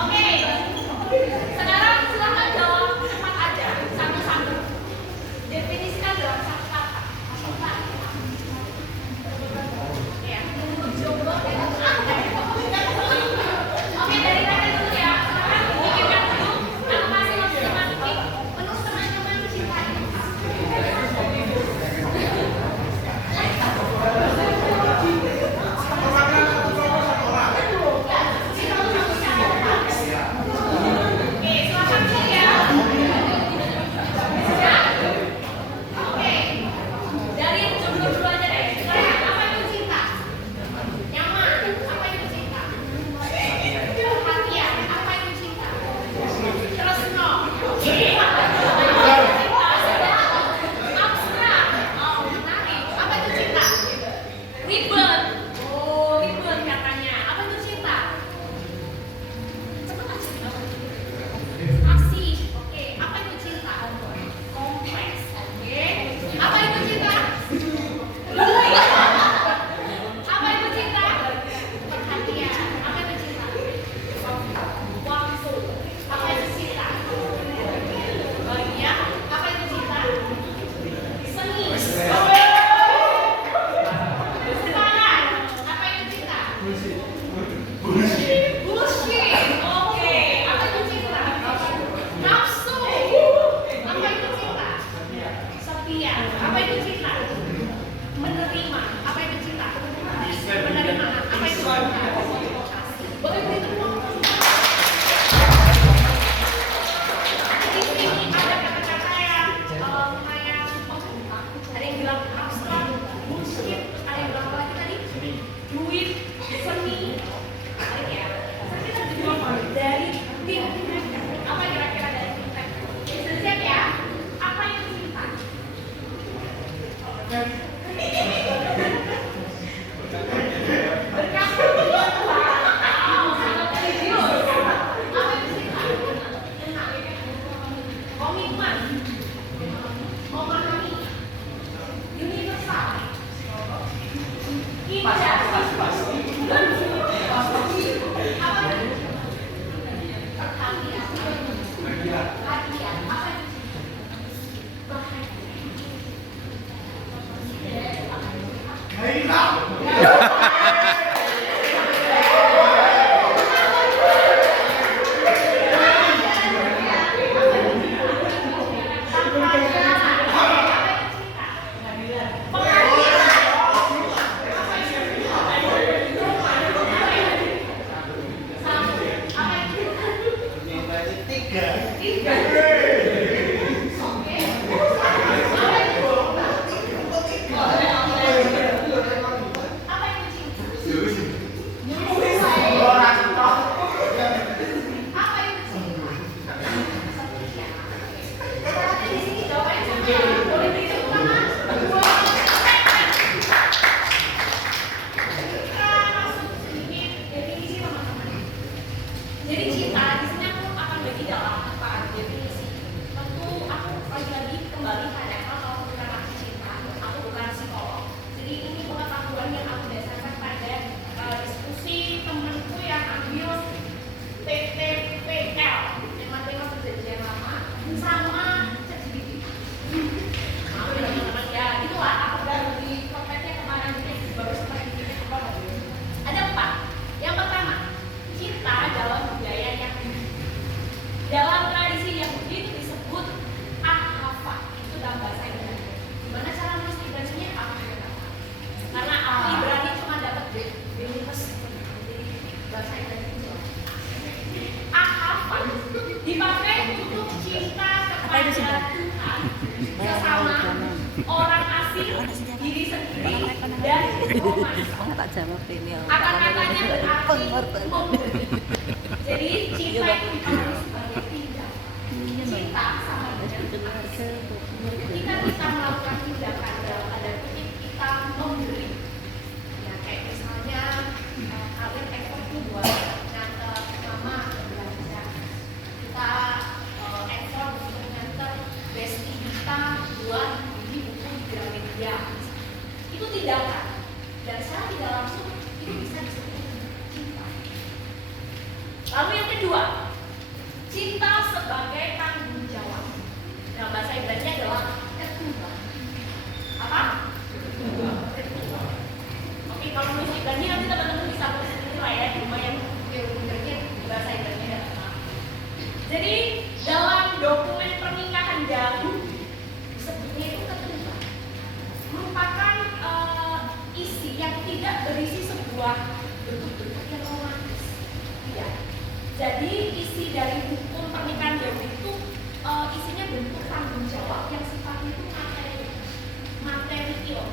Oke, sekarang silakan jawab cepat aja, satu-satu. Definisikan dalam satu kata. Ya, jomblo itu apa? Oke, dari kata dulu ya. Sekarang pikirkan dulu. Aku masih matematik. Menurut teman-teman cinta itu oke, silakan dulu ya. Oke, dari jomblo dulu aja deh. Sekarang apa itu cinta? Nyaman, apa itu cinta? Perhatian, apa itu cinta? Terus no. Abstrak. Oh, menarik. Apa itu cinta? Ribet. Oh, ribet katanya. Apa itu cinta? Cepat aja. Asih. Oke, apa itu cinta? Kompleks. Oke. Apa itu cinta? Apa itu cinta? Perhatian. Apa itu cinta? Waktu. Apa itu cinta? Bahagia. Apa itu cinta? Seni. Semangat. Apa itu cinta? Bullshit. Oke. Apa itu cinta? Nafsu. Apa itu cinta? Setia. Apa itu cinta? Menerima. Apa itu cinta? Penerimaan. Apa itu cinta? Boleh beri tepuk. Di sini ada kata-kata yang lumayan ada yang bilang abstrak, bullshit, ada yang bilang apa lagi tadi? Duit, seni, ada ya. Nanti kita juga dari tim apa kira-kira dari tim sudah siap ya? Apa itu cinta? Berkasih. Apa itu cinta? Komitmen, memahami, universal, indah. Apa itu? Perhatian. Hadiah. Apa itu? Jadi cinta di sini aku akan bagi dalam 4 definisi. Tentu aku lagi-lagi kembali pada kalau bukan arti cinta, aku bukan psikolog. Jadi ini pengetahuan yang aku dasarkan pada diskusi temanku yang ambil TTPL, tema-tema perjanjian lama, sama ChatGPT. Nah, udah teman-teman ya, itulah aku baru di prakteknya kemarin ini baru seperti ini. Ada 4. Yang pertama, cinta dalam budaya Yahudi. Dalam tradisi Yahudi itu disebut ahava, itu dalam bahasa Ibrani. Gimana cara nulis Ibraninya? Karena Ibrani cuma dapat believers, jadi bahasa Ibrani itu ahava dipakai untuk cinta kepada Tuhan, sesama, orang asing, diri sendiri, dan umat. Kata-katanya berarti memberi. Jadi cinta itu dipakai sebagai tindak. Cinta sama dengan kasih. Ketika kita melakukan tindakan dalam tanda kutip kita memberi. Ya kayak misalnya kalian effort tuh buat nganter mama belanja. Kita effort untuk nganter bestie kita buat beli buku di Gramedia. Itu tindakan. Dan secara tidak langsung itu bisa disebut cinta. kedua, cinta sebagai tanggung jawab. Nah, bahasa Ibrani adalah ketubah. Apa? Ketubah. Oke, kalau nulis Ibrani nanti teman-teman bisa tulis ini lah ya, lumayan benernya bahasa Ibrani ada apa. Jadi dalam dokumen pernikahan dahulu sebetulnya itu ketubah merupakan isi yang tidak berisi sebuah bentuk-bentuk yang romantis. Ya. Jadi isi dari hukum pernikahan dahulu itu isinya bentuk tanggung jawab yang sifatnya itu material.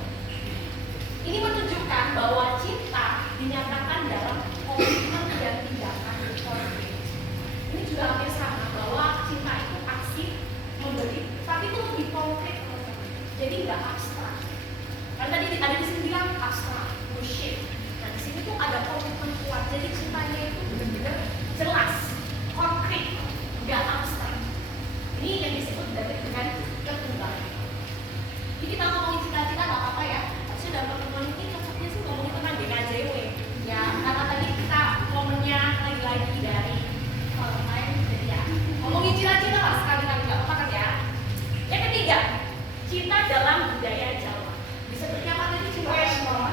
Ini menunjukkan bahwa cinta dinyatakan dalam komitmen dan tindakan konkret. Ini juga hampir sama bahwa cinta itu aksi memberi, tapi itu lebih konkret. Jadi nggak abstrak. Kan tadi ada di sini bilang abstrak, bullshit. Nah di sini tuh ada komitmen kuat. Jadi cintanya itu benar-benar jelas, konkret, nggak abstrak. Ini yang disebut dengan ketunggangan. Jadi kita ngomongin cita-cita nggak apa-apa ya. Harusnya dalam pertemuan ini cocoknya sih ngomongin tentang DKJW. Ya, karena tadi kita momennya lagi-lagi dari lain, jadi ya ngomongin cita-cita lah sekali-kali nggak apa-apa kan ya. Yang ketiga, cinta dalam budaya Jawa. Bisa seperti apa tadi cinta Jawa?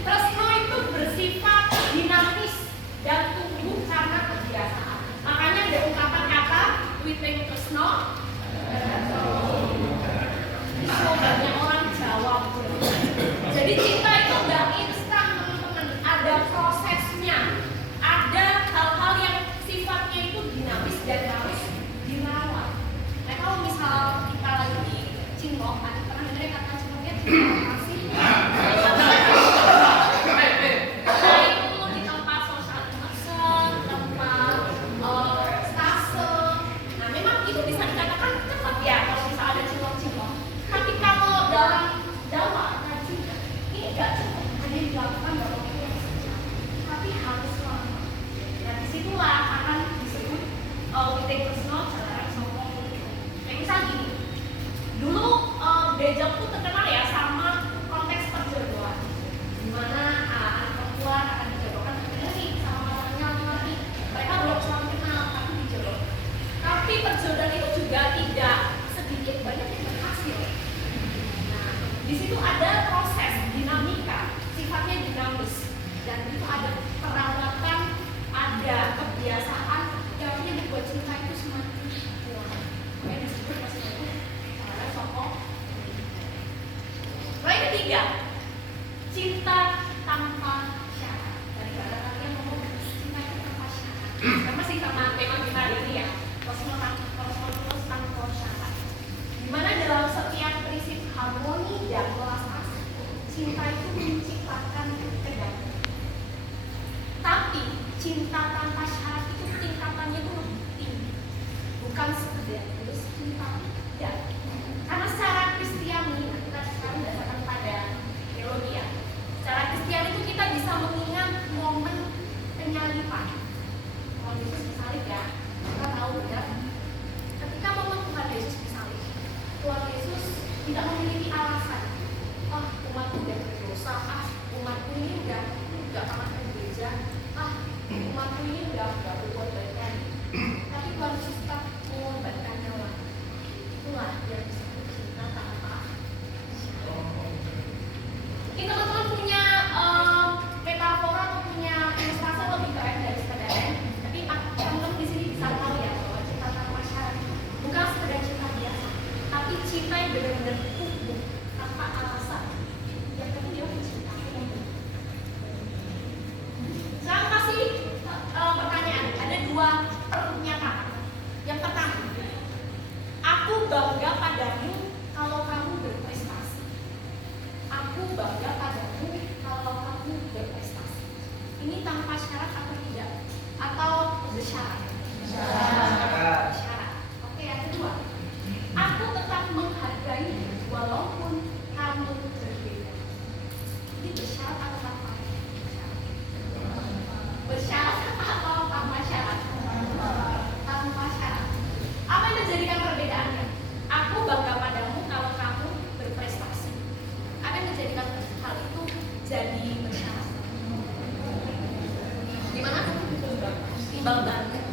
Tresno itu bersifat dinamis dan tumbuh karena kebiasaan. Makanya ada ungkapan kata witing tresno. Banyak orang Jawa. Jadi cinta itu nggak instan teman-teman, ada prosesnya, ada hal-hal yang sifatnya itu dinamis dan harus dirawat. Nah kalau misal kita lagi cinlok, ada pernah dengar kata cinloknya cinta kasih. Nah itu di tempat social immersion, tempat stase. Nah memang itu bisa dikatakan tetap ya kalau misal ada cinlok-cinlok. Tapi kalau dalam Jawa tradisinya ini nggak cukup hanya dilakukan dalam waktu yang singkat, tapi harus lama. Nah disitulah akan disebut witing tresno jalaran songkong. Kayak misal gini, dulu Bejong tuh terkenal ya sama konteks perjodohan, dimana anak perempuan akan dijodohkan nih sama pasangannya laki-laki. Mereka belum saling kenal tapi dijodoh. Tapi perjodohan itu juga tidak sedikit banyak yang berhasil. Di situ ada proses dinamika, sifatnya dinamis, dan itu ada perawatan, ada kebiasaan yang membuat cinta itu semakin kuat. Yang disebut masih itu cara sokong. Yang ketiga, cinta tanpa syarat. Dari kata kalian ngomong cinta itu tanpa syarat. Karena masih sama tema kita hari ini ya, kosmos tanpa syarat. Dimana dalam setiap prinsip harmoni dan welas asih, cinta itu menciptakan kedamaian. Tapi cinta tanpa syarat itu tingkatannya itu lebih tinggi, bukan sekedar terus cinta tidak. Karena secara Kristiani, kita sekarang berdasarkan pada teologi ya. Secara Kristiani itu kita bisa mengingat momen penyaliban. Kalau Yesus disalib ya, kita tahu ya. Ketika momen Tuhan Yesus disalib, Tuhan Yesus tidak memiliki alasan. Umatku udah berdosa, umatku ini udah nggak pernah ke gereja, umatku ini udah nggak berbuat baik lagi. Tapi Tuhan Yesus tetap mengorbankan nyawa. Itulah yang disebut cinta tanpa syarat. Mungkin teman-teman punya metafora atau punya ilustrasi lebih keren dari sekedar. Tapi teman-teman di sini bisa tahu ya bahwa cinta tanpa syarat bukan sekedar cinta biasa, tapi cinta yang benar-benar tumbuh tanpa alasan. Yang penting dia mencintai. Sekarang kasih pertanyaan. Ada dua pernyataan. Yang pertama, aku bangga padamu kalau kamu berprestasi. Aku bangga padamu kalau kamu berprestasi. Ini tanpa syarat atau tidak? Atau bersyarat? Bersyarat. Oke, yang kedua, aku tetap menghargai walaupun kamu berbeda. Ini bersyarat atau tanpa syarat? Bersyarat atau tanpa syarat? Tanpa syarat. Apa yang menjadikan perbedaannya? Aku bangga padamu kalau kamu berprestasi. Apa yang menjadikan hal itu jadi bersyarat? bimbang banget.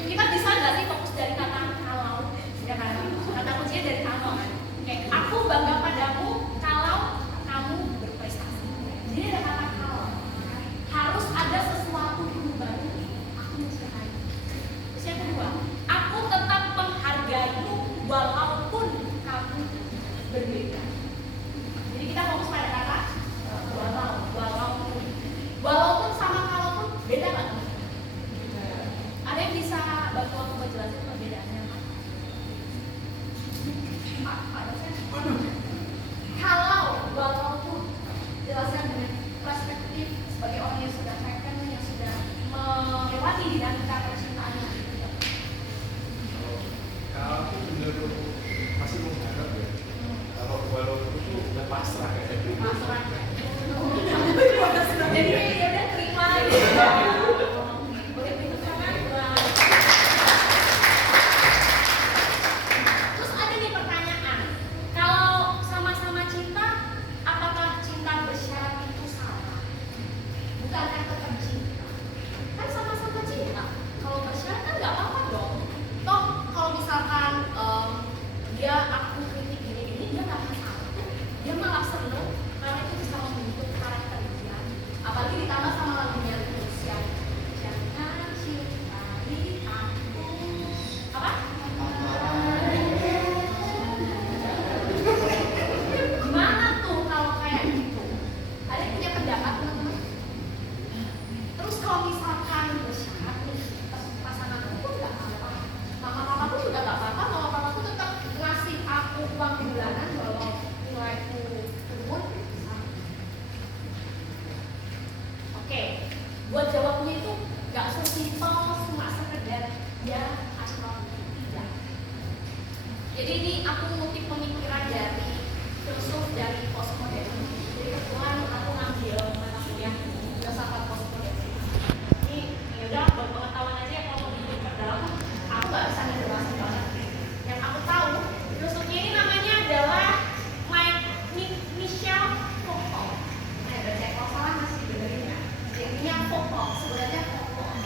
Kita bisa nggak sih fokus dari kata kalau, ya kan? Kata kuncinya dari kalau kan. Kayak aku bangga padamu kalau kamu berprestasi. Jadi ada kata kalau. Harus ada sesuatu dulu baru aku mencintai. Terus yang kedua, aku tetap menghargaimu walaupun kamu berbeda. Jadi kita fokus pada kata walaupun sama kalaupun beda kan? Ada yang bisa bantu aku buat jelasin perbedaannya apa? Ada kan? Kalau walaupun jelaskan dengan perspektif sebagai orang yang sudah taken, yang sudah melewati dinamika percintaan yang itu. Kalau aku cenderung masih mengharap ya. Kalau walaupun itu udah pasrah kayak gitu. Pasrah. Jadi ya udah terima gitu. Boleh pintu tangan. Terus ada nih pertanyaan. Kalau sama-sama cinta, apakah cinta bersyarat itu salah? Bukankah tetap cinta? Kan sama-sama cinta. Kalau bersyarat kan nggak apa-apa dong. Toh kalau misalkan dia aku kritik gini-gini, dia nggak masalah. Dia malah seneng karena itu bisa membentuk karakter dia. Apalagi ditambah sama lagunya Indonesia. Jangan cintai aku. Apa? Gimana tuh kalau kayak gitu? Ada yang punya pendapat teman-teman? Terus kalau misalkan bersyarat nih, pasangan aku nggak apa-apa. Mama pun juga nggak apa-apa. Mama papaku tetap ngasih aku uang bulanan walau nilaiku turun. Oke, buat jawabnya itu nggak sesimpel cuma sekedar ya atau tidak. Jadi ini aku ngutip pemikiran dari filsuf dari postmodern. Jadi kebetulan aku ngambil mata kuliah filsafat postmodern. Ini udah buat pengetahuan aja ya, kalau mau diperdalam aku nggak bisa ngejelasin banget. Yang aku tahu filsufnya ini namanya adalah Michel Foucault. Kalau salah masih benerin ya. Intinya Foucault, sebenarnya Foucault.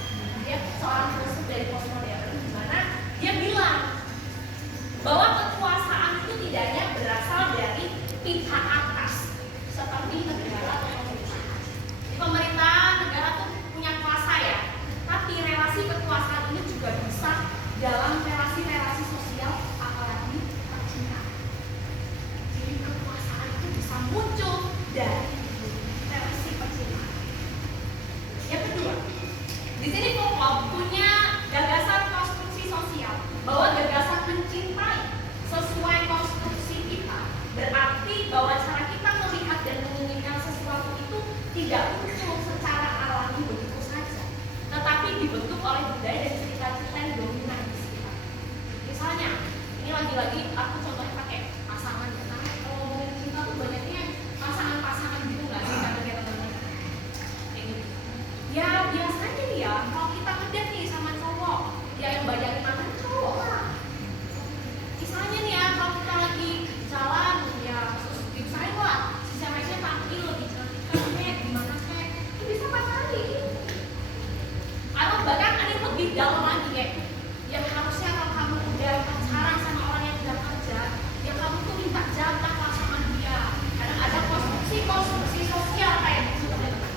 Dia seorang filsuf dari postmodern, di mana dia bilang bahwa kekuasaan itu tidak hanya berasal dari pihak atas, seperti negara atau pemerintahan. Di pemerintahan, negara tuh punya kuasa ya, tapi relasi kekuasaan ini juga bisa dalam relasi-relasi sosial, apalagi percintaan. Jadi kekuasaan itu bisa muncul dari relasi percintaan. Yang kedua, di sini Foucault punya gagasan konstruksi sosial, bahwa gagasan mencintai sesuai konstruksi kita berarti bahwa cara kita melihat dan menginginkan sesuatu itu tidak muncul secara alami begitu saja, tetapi dibentuk oleh budaya dan cita-cita yang dominan di sekitar. Misalnya, ini lagi-lagi aku contohnya pakai pasangan ya, karena kalau ngomongin cinta tuh banyaknya pasangan-pasangan gitu nggak sih, karena kayak teman-teman kayak gitu. Ya biasanya nih ya, kalau kita ngedate nih sama cowok, ya yang bayarin makan cowok lah. Misalnya nih ya, kalau kita lagi jalan ya, terus misalnya lah si ceweknya tampil lebih cantik kan, gimana kek, itu bisa pacarin. Atau bahkan ada yang lebih dalam lagi kayak, ya harusnya kalau kamu udah pacaran sama orang yang udah kerja, ya kamu tuh minta jatah lah sama dia. Kadang ada konstruksi sosial kayak gitu teman-teman,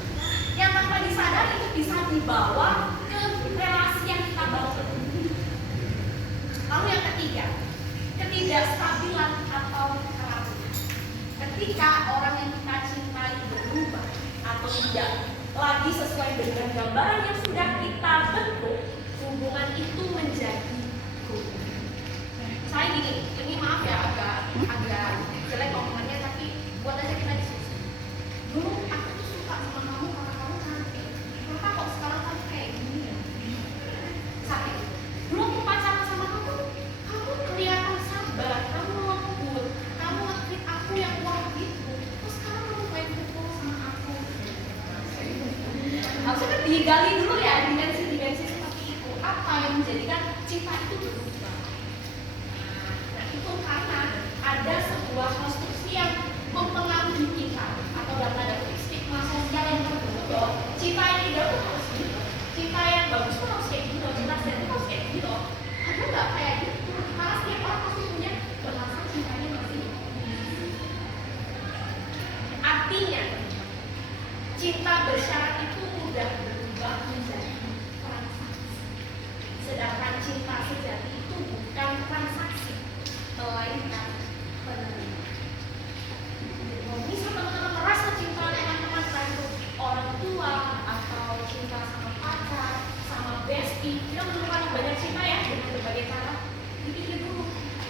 yang tanpa disadari itu bisa dibawa ke relasi yang kita bangun. Lalu yang ketiga, ketidakstabilan atau keraguan. Ketika orang yang kita cintai berubah atau tidak lagi sesuai dengan gambaran yang sudah kita bentuk, hubungan itu menjadi goyah. Misalnya gini, ini maaf ya agak jelek omongannya, tapi buat aja kita diskusi. Dulu aku tuh suka sama kamu karena kamu cantik. Kenapa kok sekarang kamu kayak gini ya? Sakit. Dulu aku pacaran sama kamu kelihatan sabar, kamu lembut, kamu nge-treat aku yang wah gitu. Terus sekarang kamu kayak pukul sama aku. Harusnya kan digali dulu ya dimensi-dimensi seperti itu. Apa yang menjadikan cinta itu berubah? Nah, itu karena ada sebuah konstruksi yang mempengaruhi kita, atau dalam tanda kutip stigma sosial yang terbentuk. Cinta yang ideal itu harus gitu. Cinta yang bagus itu kita menemukan banyak cinta ya dengan berbagai cara. Dipikir dulu,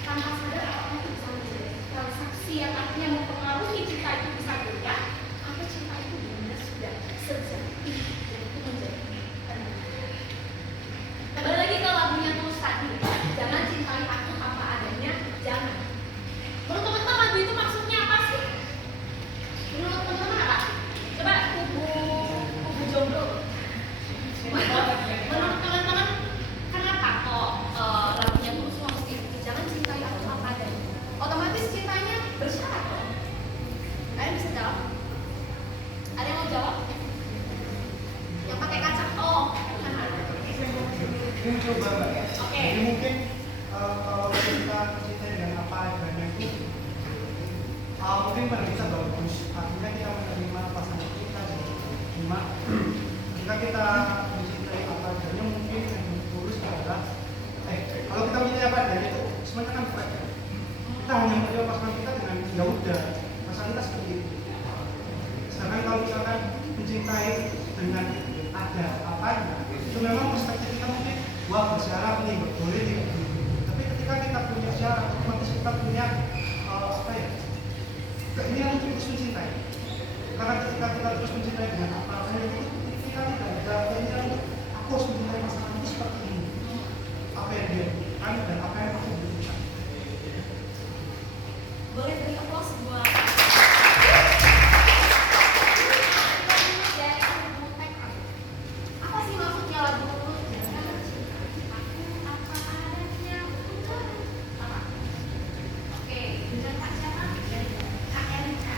tanpa sadar apakah itu bisa menjadi transaksi yang artinya mempengaruhi cinta itu bisa berubah, atau cinta itu benar-benar sudah sejati dan itu menjadi penuh. Kembali lagi ke lagunya Tulus tadi, jangan cintai aku apa adanya, jangan. Menurut teman-teman lagu itu maksudnya apa sih? Menurut teman-teman apa? Coba kubu jomblo. Menurut teman-teman kenapa kok lagunya Tulus maksudnya jangan cintai aku apa adanya? Otomatis cintanya bersyarat kok. Kalian bisa jawab? Ada yang mau jawab? Yang pakai kaca? Oh, bukan ada. Mungkin coba Mbak. Oke. Jadi mungkin kalau kita mencintai dengan apa adanya itu mungkin pada kita bagus, artinya kita menerima pasangan kita dengan terima. Jika kita mencintai apa adanya mungkin yang tulus adalah kalau kita mencintai apa adanya itu semuanya kan baik. Kita hanya menerima pasangan kita dengan ya udah, pasangan kita seperti itu. Sedangkan kalau misalkan mencintai dengan ada apanya, itu memang perspektif kita mungkin wah bersyarat nih, boleh nih. Tapi ketika kita punya syarat, otomatis kita punya keinginan untuk terus mencintai. Karena ketika kita terus mencintai dengan apa adanya itu kita tidak ada keinginan untuk aku harus mencintai pasangan itu seperti ini. Apa yang dia butuhkan dan apa yang aku butuhkan. Boleh beri aplaus buat apa sih maksudnya lagu Tulus? Jangan cintai aku apa adanya, apa? Oke, dengan Kak siapa? Kak Erika.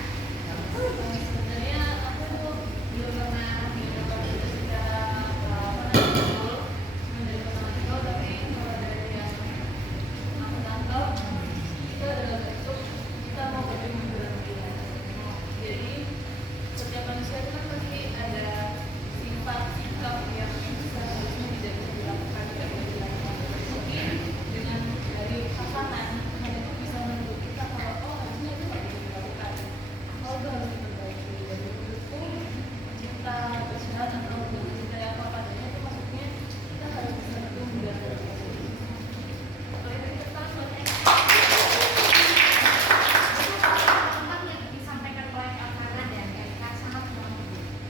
Sebenarnya aku belum pernah mencoba itu secara betul. Dari teman itu, tapi kalau dari yang aku tangkap itu adalah bentuk kita mau bertemu dengan dia. Jadi setiap manusia itu kan pasti ada sifat sikap yang seharusnya tidak bisa dilakukan, tidak bisa dilakukan. Mungkin dengan dari pasangan teman itu bisa menunjuk kita kalau oh harusnya itu tidak bisa dilakukan, oh itu harus diperbaiki. Jadi menurutku cinta bersyarat atau mencintai apa padanya itu maksudnya kita harus bisa bertumbuh dan berproses. Boleh beri tepuk tangan buat Eka. Tentang yang disampaikan oleh Kak Farah dan Erika sangat menarik.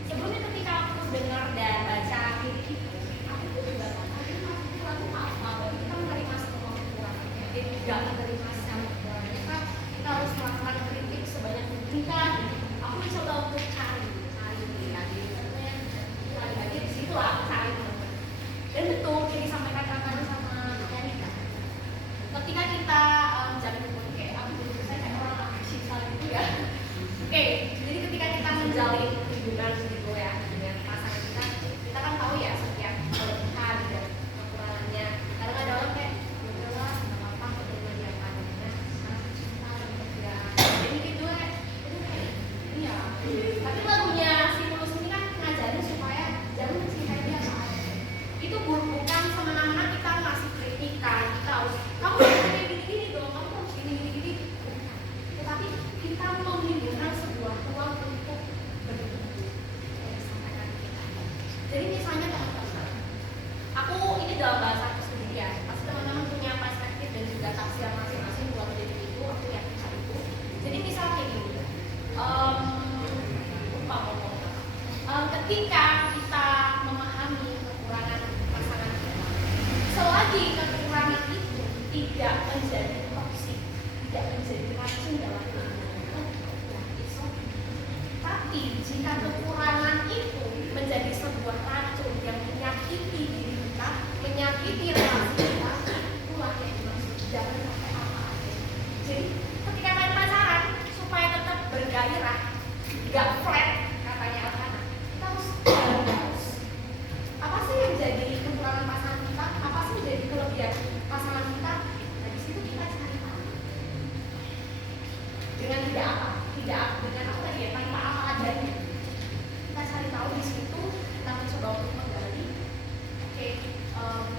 Sebelumnya ketika aku dengar dan baca lirik itu, aku tuh juga tadi maksudnya lagu apa? Berarti kita menerima semua kekurangan. Jadi tidak menerima semua kekurangan. Kita harus melakukan kritik sebanyak mungkin. Aku mencoba untuk cari lagi. Lagi di situ aku cari. Dan betul yang disampaikan Kak Farah sama Erika. Ketika kita menjalin hubungan kayak aku dulu saya kayak orang cinta gitu ya. Oke, jadi ketika kita menjalin hubungan gitu ya dengan pasangan kita kan tahu ya setiap kelebihan dan kekurangannya. Kadang ada orang kayak udahlah nggak apa-apa keterima dia padanya karena cinta dan pekerjaan. Jadi gitu ya, itu kayak iya. Tapi lagunya si Tulus ini kan ngajarin supaya jangan mencintai dia apa adanya. Itu bukan semena-mena kita ngasih kritikan, kita harus kamu harus kayak gini-gini dong, kamu harus gini-gini. Tetapi kita menimbulkan sebuah ruang untuk bertumbuh yang disampaikan kita. Jadi misalnya teman-teman, aku ini dalam bahasa aku sendiri ya, pasti teman-teman punya perspektif dan juga tafsir masing-masing buat menjadi itu, aku yakin hal itu. Jadi misalnya kayak gini, lupa ngomong apa. Ketika kita memahami kekurangan pasangan kita, selagi kekurangan itu tidak menjadi toksik, tidak menjadi racun dalam hidup kita, ya it's okay. Tapi jika kekurangan itu menjadi sebuah racun yang menyakiti diri kita, menyakiti relasi kita, itulah yang dimaksud jangan sampai apa aja. Jadi ketika kalian pacaran supaya tetap bergairah, gak flat katanya anak-anak, kita harus jalan terus. Apa sih yang jadi kekurangan pasangan kita? Apa sih yang jadi kelebihan pasangan kita? Nah di situ kita cari tahu. Dengan tidak apa? Tidak dengan apa tadi ya? Tanpa apa adanya. Kita cari tahu di situ. Kita mencoba untuk menggali. Oke,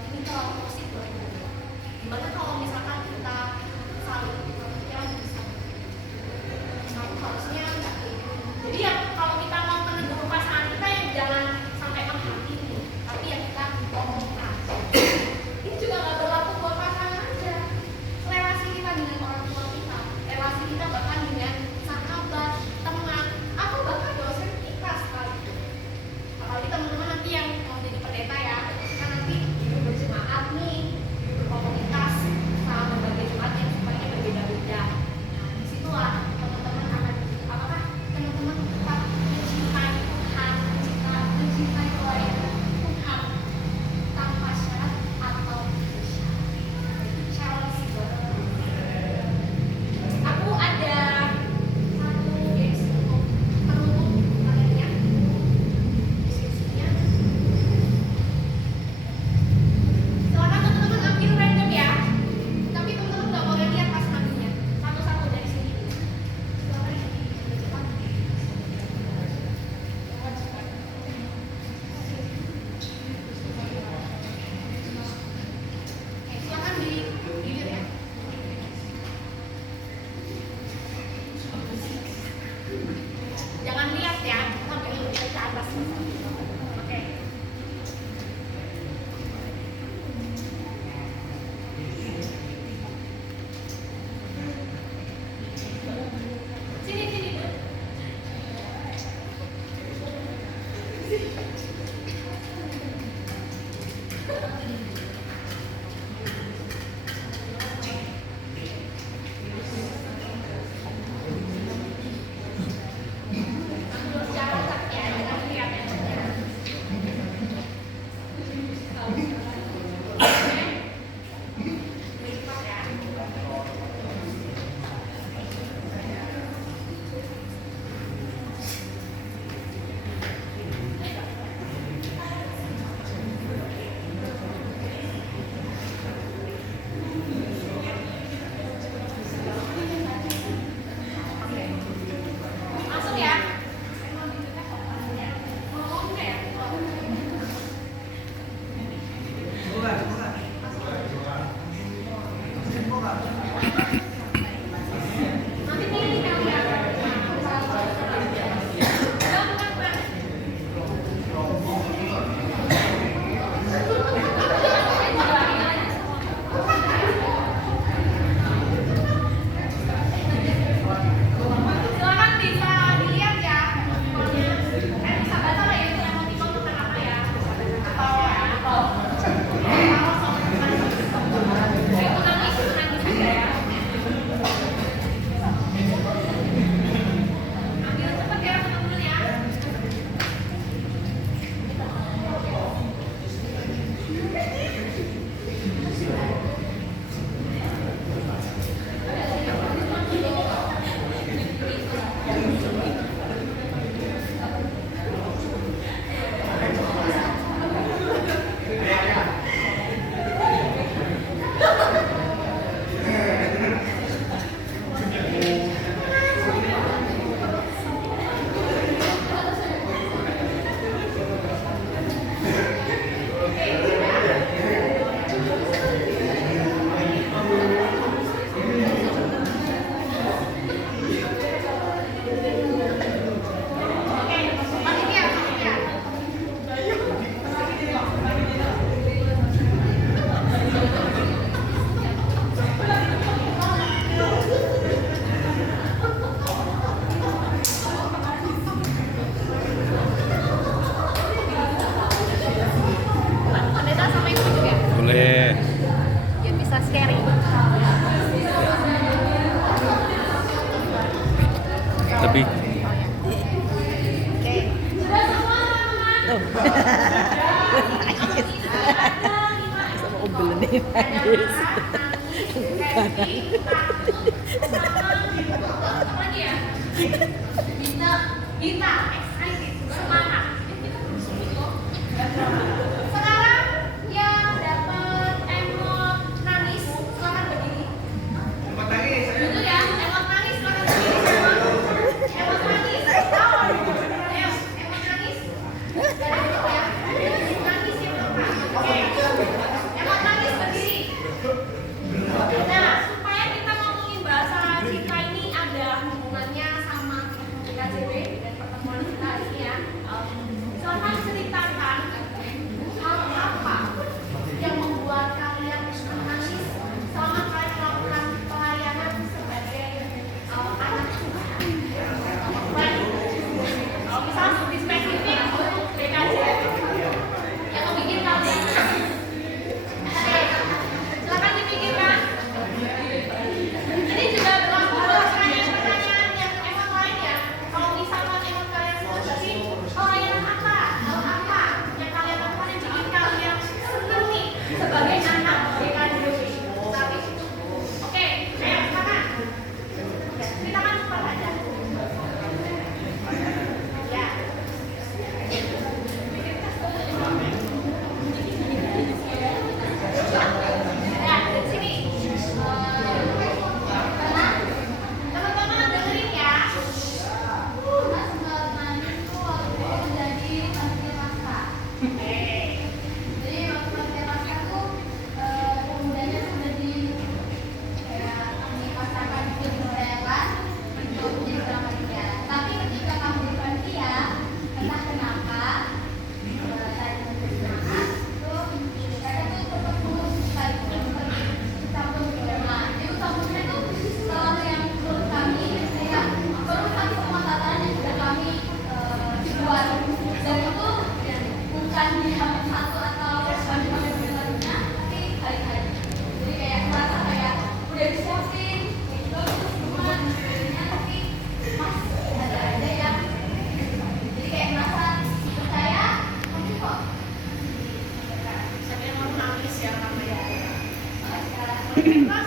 ini terlalu toksik buat kita. Gimana kalau misalkan kita saling kita bisa? Kamu harusnya nggak kayak gitu. Jadi ya kalau kita mau menegur pasangan kita yang jangan sampai menghakimi, tapi yang kita omongkan. marah, nangis, happy, takut, apa lagi ya? Bita, excited, semangat. Sekarang yang dapat emot nangis, silakan berdiri. Emot nangis. Dulu ya, emot nangis, silakan berdiri semua. Emot nangis, oh, emot nangis. Dari dulu ya, nangis yang pertama. Oke, emot nangis berdiri. Nah, supaya kita ngomongin bahasa cinta ini ada hubungannya sama KJB dan pertemuan kita ini ya. Silahkan ceritakan hal apa yang membuat kalian menangis selama kalian melakukan pelayanan sebagai anak Tuhan. Baik, kalau misalnya lebih spesifik untuk DKJ yang membuat kalian nangis. Oke, silahkan dipikirkan. Ini juga berlaku buat pertanyaan-pertanyaan yang emang lain ya. Kalau misalkan emang kalian semua tadi pelayanan apa, hal apa yang kalian lakukan yang bikin kalian seneng nih sebagai anak DKJ. Tapi, oke, ayo silakan. Ceritakan cepat aja. Ya. Ya, dari sini. Teman-teman dengerin ya. Tapi ketika kamu di panitia, entah kenapa dan itu bukan di hamil satu atau di hamil berikutnya, tapi hari-hari. Jadi kayak merasa kayak udah disiapin, terus semua sebenarnya tapi masih ada aja yang jadi kayak merasa percaya tapi kok Sampai mau nangis ya namanya. sekarang